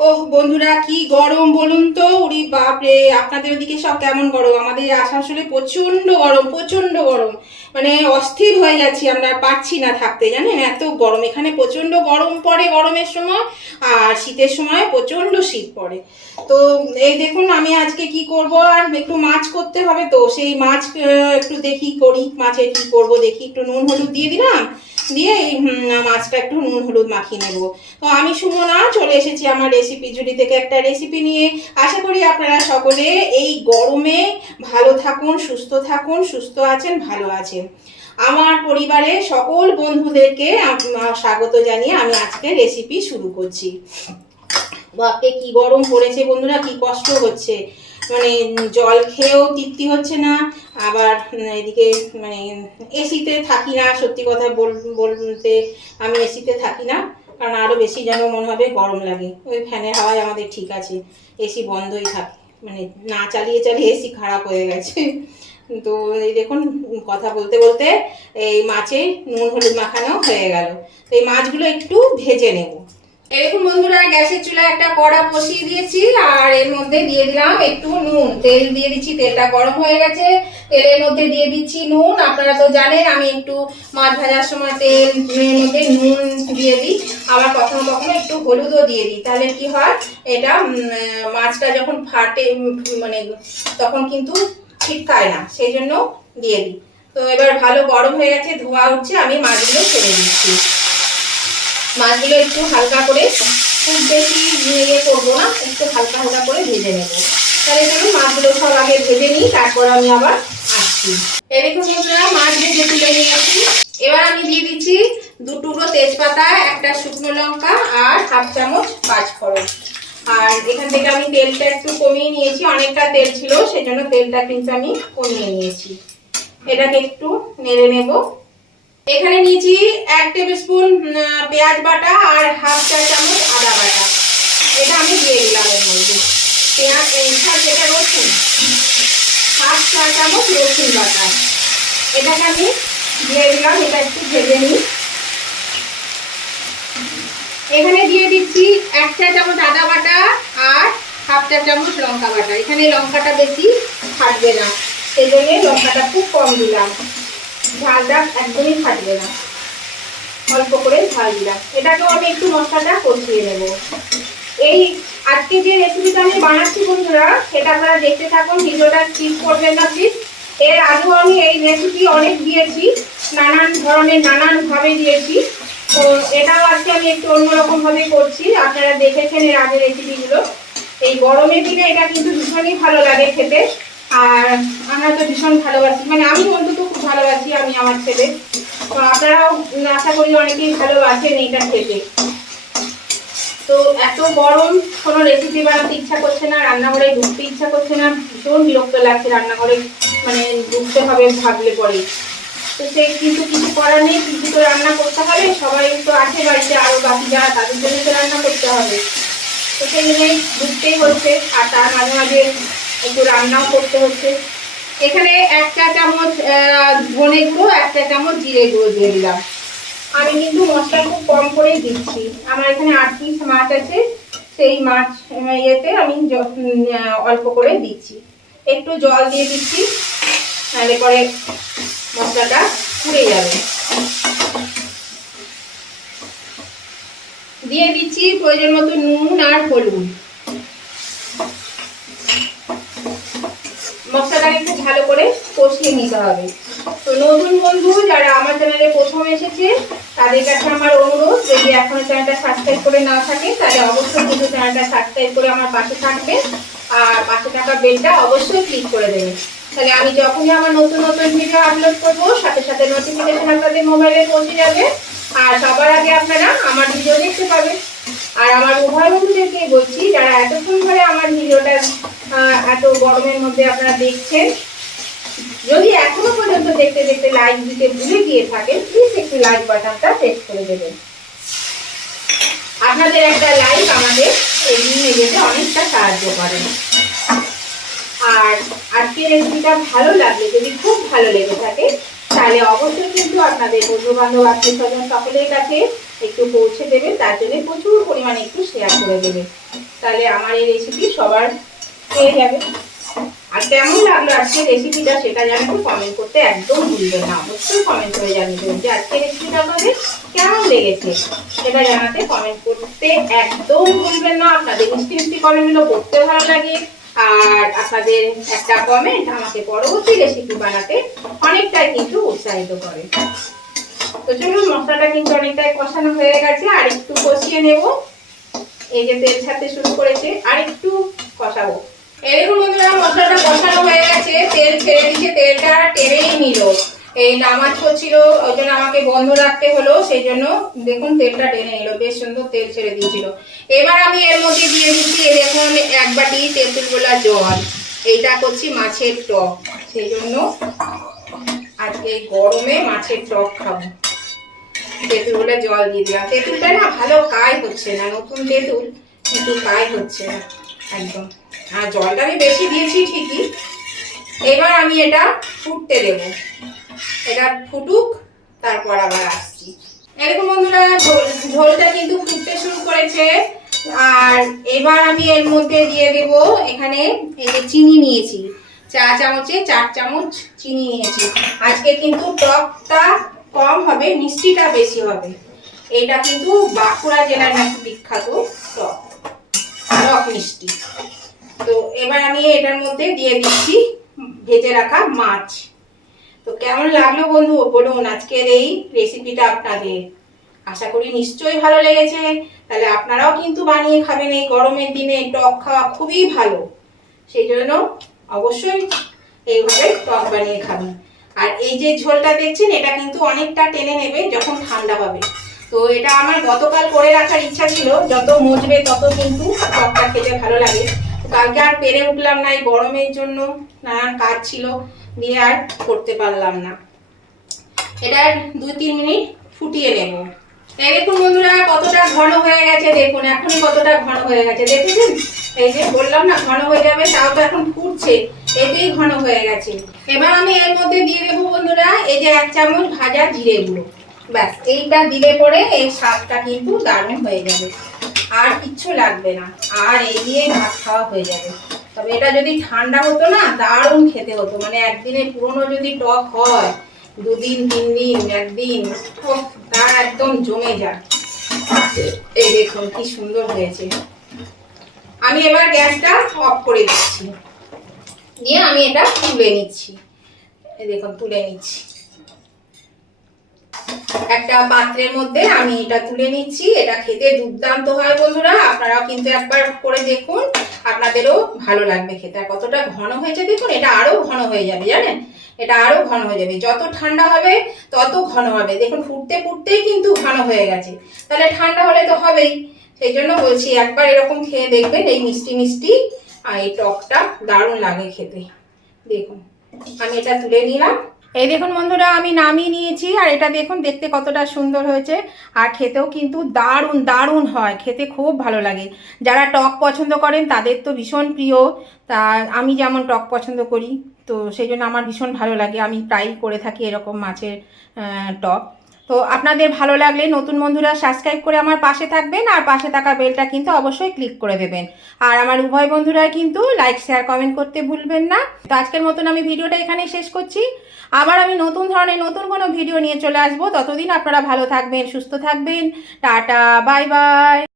ওহ বন্ধুরা, কি গরম বলুন তো! উরি বাপরে, আপনাদের ওদিকে সব কেমন গরম? আমাদের আসানসোলে প্রচন্ড গরম, প্রচন্ড গরম। মানে অস্থির হয়ে যাচ্ছি, আমরা পারছি না থাকতে, জানেন, এত গরম। এখানে প্রচন্ড গরম পড়ে গরমের সময়, আর শীতের সময় প্রচন্ড শীত পড়ে। তো এই দেখুন, আমি আজকে কি করব, আর একটু মাছ করতে হবে, তো সেই মাছ একটু দেখি করি। মাছে কি করব দেখি, একটু নুন হলুদ দিয়ে দিলাম, দিয়ে মাছটা একটু নুন হলুদ মাখিয়ে নেবো। তো আমি সুমনা চলে এসেছি আমার রেসিপি ঝুড়ি থেকে একটা রেসিপি নিয়ে। আশা করি আপনারা সকলে এই গরমে ভালো থাকুন, সুস্থ আছেন, ভালো আছেন। আমার পরিবারের সকল বন্ধুদেরকে স্বাগত জানিয়ে আমি আজকে রেসিপি শুরু করছি। বাপরে কি গরম পড়েছে বন্ধুরা, কি কষ্ট হচ্ছে। মানে জল খেয়েও তৃপ্তি হচ্ছে না, আবার এদিকে মানে এসিতে থাকি না। সত্যি কথা বলতে আমি এসিতে থাকি না, কারণ আরও বেশি যেন মনে হবে গরম লাগে। ওই ফ্যানের হাওয়ায় আমাদের ঠিক আছে, এসি বন্ধই থাকে, মানে না চালিয়ে চালিয়ে এসি খারাপ হয়ে গেছে। তো এই দেখুন, কথা বলতে বলতে এই মাছে নুন হলুদ মাখানো হয়ে গেল। তো এই মাছগুলো একটু ভেজে নেব। দেখুন বন্ধুরা, গ্যাসের চুলায় একটা কড়া বসিয়ে দিয়েছি, আর এর মধ্যে দিয়ে দিলাম একটু নুন। তেল দিয়ে দিচ্ছি, তেলটা গরম হয়ে গেছে। তেলের মধ্যে দিয়ে দিচ্ছি নুন। আপনারা তো জানেন আমি একটু মাছ ভাজার সময় তেলের মধ্যে নুন দিয়ে দিই, আবার কখনো কখনো একটু হলুদও দিয়ে দিই। তাহলে কি হয়, এটা মাছটা যখন ফাটে মানে তখন কিন্তু ছিটকায় না, সেই জন্য দিয়ে দিই। তো এবার ভালো গরম হয়ে গেছে, ধোয়া উঠছে, আমি মাছগুলো ছেড়ে দিচ্ছি। মাছগুলো একটু হালকা করে, খুব বেশি ইয়ে করবো না, একটু হালকা হালকা করে ভেজে নেব। তাহলে চলুন মাছগুলো সব আগে ভেজে নিই, তারপর আমি আবার আসছি। এই দেখুন বন্ধুরা, মাছ ভেজে তুলে নিয়ে আসি। এবার আমি দিয়ে দিচ্ছি 2 টুকরো তেজপাতা, একটা শুকনো লঙ্কা, আর 1/2 চামচ পাঁচফোড়ন। আর এখান থেকে আমি তেলটা একটু কমিয়ে নিয়েছি, অনেকটা তেল ছিল, সেজন্য তেলটা কিন্তু আমি কমিয়ে নিয়েছি। এটাকে একটু নেড়ে নেব। এখানে নিয়েছি 1 টেবিল স্পুন পেঁয়াজ বাটা আর 1/2 চা চামচ আদা বাটা। এটা আমি দিয়ে দিলাম এর মধ্যে। পেঁয়াজ যেটা রসুন, 1/2 চা চামচ রসুন বাটা, এটাকে আমি দিয়ে দিলাম। এটা একটু ভেজে নিই। এখানে দিয়ে দিচ্ছি 1 চা চামচ আদা বাটা আর 1/2 চা চামচ লঙ্কা বাটা। এখানে লঙ্কাটা বেশি ফাটবে না, সেই জন্য লঙ্কাটা খুব কম দিলাম। ঝালটা একদমই ফাটবে না, অল্প করে ঝাল দিলাম। এটাকেও আমি একটু মশলাটা কষিয়ে নেব। এই আজকে যে রেসিপিটা আমি বানাচ্ছি বন্ধুরা, সেটা আপনারা দেখতে থাকুন, ভিডিওটা স্কিপ করবেন না প্লিজ। এর আগেও আমি এই রেসিপি অনেক দিয়েছি, নানান ধরনের নানানভাবে দিয়েছি। তো এটাও আজকে আমি একটু অন্যরকম ভাবে করছি। আপনারা দেখেছেন এর আগের রেসিপিগুলো। এই গরমের দিনে এটা কিন্তু ভীষণই ভালো লাগে খেতে, আর আমরা তো ভীষণ ভালোবাসি, মানে আমি অন্তত খুব ভালোবাসি, আমি আমার ছেলে। তো আপনারাও আশা করি অনেকেই ভালোবাসেন এইটা খেতে। তো এত গরম, কোনো রেসিপি বানাতে ইচ্ছা করছে না, রান্নাঘরে ঢুকতে ইচ্ছা করছে না, ভীষণ বিরক্ত লাগছে রান্নাঘরে, মানে ঢুকতে হবে ভাবলে পরে। তো সেই কিন্তু কিছু করার নেই, কিছু তো রান্না করতে হবে, সবাই তো আছে বাড়িতে, আরো বাকি যারা তাদের জন্য তো রান্না করতে হবে। তো সেই জন্যই ঢুকতেই হচ্ছে, আর তার মাঝে মাঝে একটু রান্নাও করতে হচ্ছে। এখানে 1 চা চামচ ধনে গুঁড়ো, 1 চা চামচ জিরে গুঁড়ো দিয়ে দিলাম। আমি কিন্তু মশলা খুব কম করেই দিচ্ছি। আমার এখানে 8 পিস মাছ আছে, সেই মাছ ইয়েতে আমি অল্প করে দিচ্ছি। একটু জল দিয়ে দিচ্ছি, তাহলে পরে মশলাটা পুড়ে যাবে। দিয়ে দিচ্ছি প্রয়োজন মতো নুন আর হলুদ। মশলাটাকে একটু ভালো করে কষিয়ে নিতে হবে। তো নতুন বন্ধু যারা আমার চ্যানেলে প্রথম এসেছে, তাদের কাছে আমার অনুরোধ, যদি এখনো চ্যানেলটা সাবস্ক্রাইব করে না থাকে, তাহলে অবশ্যই কিন্তু চ্যানেলটা সাবস্ক্রাইব করে আমার পাশে থাকবে, আর পাশে থাকা বেলটা অবশ্যই ক্লিক করে দেবেন। তাহলে আমি যখনই আমার নতুন নতুন ভিডিও আপলোড করবো, সাথে সাথে নোটিফিকেশন আপনাদের মোবাইলে পৌঁছে যাবে, আর সবার আগে আপনারা আমার ভিডিও দেখতে পাবেন। আর আমার উভয় বন্ধুদেরকে বলছি, যারা এতক্ষণ ধরে আমার ভিডিওটা এত গরমের মধ্যে আপনারা দেখছেন, যদি এখনো পর্যন্ত দেখতে দেখতে লাইক দিতে ভুলে গিয়ে থাকেন, প্লিজ একটু লাইক বাটনটা প্রেস করে দেবেন। আপনাদের একটা লাইক আমাদের এগিয়ে যেতে অনেকটা সাহায্য করে। আর আজকের রেসিপিটা ভালো লাগলে, যদি খুব ভালো লেগে থাকে, তাহলে অবশ্যই কিন্তু আপনাদের বন্ধু বান্ধব আত্মীয় স্বজন সকলের কাছে একটু পৌঁছে দেবেন। তার জন্য প্রচুর পরিমাণে একটু শেয়ার করে দেবেন। তাহলে আমার এই রেসিপি সবার পেয়ে যাবে। আর কেমন লাগলো আজকে রেসিপিটা সেটা জানাতে কমেন্ট করতে একদম ভুলবেন না, অবশ্যই কমেন্ট করে জানিয়ে যে আজকে রেসিপিটা আপনাদের কেমন লেগেছে সেটা জানাতে কমেন্ট করতে একদম ভুলবেন না। আপনাদের মিষ্টি মিষ্টি কমেন্টগুলো পড়তে ভালো লাগে, আর আপনাদের একটা কমেন্ট আমাকে পরবর্তী রেসিপি বানাতে অনেকটাই কিন্তু উৎসাহিত করে। তো চলুন, মশলাটা কিন্তু অনেকটাই কষানো হয়ে গেছে, আর একটু কষিয়ে নেব। এই যে তেল ছাড়তে শুরু করেছে, আর একটু কষাবো। এই দেখুন বন্ধুরা, মশলাটা কষানো হয়ে গেছে, তেল ছেড়ে দিচ্ছে, তেলটা টেনেই নিল। এই নামাজ হচ্ছিল, ওই জন্য আমাকে বন্ধ রাখতে হলো, সেই জন্য দেখুন তেলটা টেনে নিল, বেশ সুন্দর তেল ছেড়ে দিয়েছিল। এবার আমি এর মধ্যে দিয়ে দিচ্ছি, এই দেখুন 1 বাটি তেঁতুল গোলা জল। এইটা করছি মাছের টক, সেই জন্য আজকে গরমে মাছের টক খাবো। তেঁতুল গোলা জল দিয়ে দিলাম। তেঁতুলটা না ভালো কাজ হচ্ছে না, নতুন তেঁতুল কিন্তু কাজ হচ্ছে না একদম। আর জলটা আমি বেশি দিয়েছি ঠিকই। এবার আমি এটা ফুটতে দেব, এটা ফুটুক, তারপর আবার আসছি। এরকম বন্ধুরা ঝোলটা কিন্তু ফুটতে শুরু করেছে। আর এবার আমি এর মধ্যে দিয়ে দেব, এখানে এই যে চিনি নিয়েছি, চা চামচে 4 চামচ চিনি নিয়েছি। আজকে কিন্তু টকটা কম হবে, মিষ্টিটা বেশি হবে। এটা কিন্তু বাঁকুড়া জেলার নাকি বিখ্যাত টক মিষ্টি। তো এবার আমি এটার মধ্যে দিয়ে দিচ্ছি ভেজে রাখা মাছ। তো কেমন লাগলো বন্ধু বলুন আজকের এই রেসিপিটা আপনাদের? আশা করি নিশ্চয়ই ভালো লেগেছে। তাহলে আপনারাও কিন্তু বানিয়ে খাবেন, এই গরমের দিনে টক খাওয়া খুবই ভালো, সেই জন্য অবশ্যই এইভাবে টক বানিয়ে খাবেন। আর এই যে ঝোলটা দেখছেন, এটা কিন্তু অনেকটা টেনে নেবে যখন ঠান্ডা হবে। তো এটা আমার গতকাল করে রাখার ইচ্ছা ছিল, যত মজবে তত কিন্তু টকটা খেতে ভালো লাগে। কালকে আর পেরে উঠলাম না, এই গরমের জন্য নানান কাজ ছিল, দিয়ে আর করতে পারলাম না। এটা 2-3 মিনিট ফুটিয়ে নেব। এই দেখুন বন্ধুরা কতটা ঘন হয়ে গেছে, দেখুন এখনই কতটা ঘন হয়ে গেছে, দেখেছেন? এই যে বললাম না ঘন হয়ে যাবে, তাও তো এখন ফুটছে, এতেই ঘন হয়ে গেছে। এবার আমি এর মধ্যে দিয়ে দেবো বন্ধুরা এই যে 1 চামচ ভাজা জিরে গুঁড়ো। ব্যাস এইটা দিলে পরে এই স্বাদটা কিন্তু দারুণ হয়ে যাবে, আর কিচ্ছু লাগবে না, আর এই দিয়ে ভাত খাওয়া হয়ে যাবে। তবে এটা যদি ঠান্ডা হতো না, দারুণ খেতে হতো। মানে একদিনে পুরনো যদি টক হয়, 2 দিন 3 দিন একদিন তা একদম জমে যায়। এই দেখুন কি সুন্দর হয়েছে। আমি এবার গ্যাসটা অফ করে দিচ্ছি, দিয়ে আমি এটা তুলে নিচ্ছি। এই দেখুন তুলে নিচ্ছি একটা পাত্রের মধ্যে, আমি এটা তুলে নিচ্ছি। এটা খেতে দুর্দান্ত হয় বন্ধুরা, আপনারাও কিন্তু একবার করে দেখুন, আপনাদেরও ভালো লাগবে খেতে। আর কতটা ঘন হয়েছে দেখুন, এটা আরো ঘন হয়ে যাবে, জানেন? এটা আরো ঘন হয়ে যাবে, যত ঠান্ডা হবে তত ঘন হবে। দেখুন ফুটতে ফুটতেই কিন্তু ঘন হয়ে গেছে, তাহলে ঠান্ডা হলে তো হবেই। সেই জন্য বলছি একবার এরকম খেয়ে দেখবেন, এই মিষ্টি মিষ্টি আর এই টকটা দারুণ লাগে খেতে। দেখুন আমি এটা তুলে নিলাম। এই দেখুন বন্ধুরা আমি নামিয়ে নিয়েছি, আর এটা দেখুন দেখতে কতটা সুন্দর হয়েছে, আর খেতেও কিন্তু দারুণ দারুণ হয়, খেতে খুব ভালো লাগে। যারা টক পছন্দ করেন তাদের তো ভীষণ প্রিয়। তা আমি যেমন টক পছন্দ করি, তো সেই জন্য আমার ভীষণ ভালো লাগে, আমি প্রায়ই করে থাকি এরকম মাছের টক। তো আপনাদের ভালো লাগলে নতুন বন্ধুরা সাবস্ক্রাইব করে আমার পাশে থাকবেন, আর পাশে থাকা বেলটা কিন্তু অবশ্যই ক্লিক করে দেবেন। আর আমার উভয় বন্ধুরা কিন্তু লাইক শেয়ার কমেন্ট করতে ভুলবেন না। তো আজকের মতন আমি ভিডিওটা এখানেই শেষ করছি। আবার আমি নতুন ধরনের নতুন কোনো ভিডিও নিয়ে চলে আসবো। ততদিন আপনারা ভালো থাকবেন, সুস্থ থাকবেন। Tata, bye bye.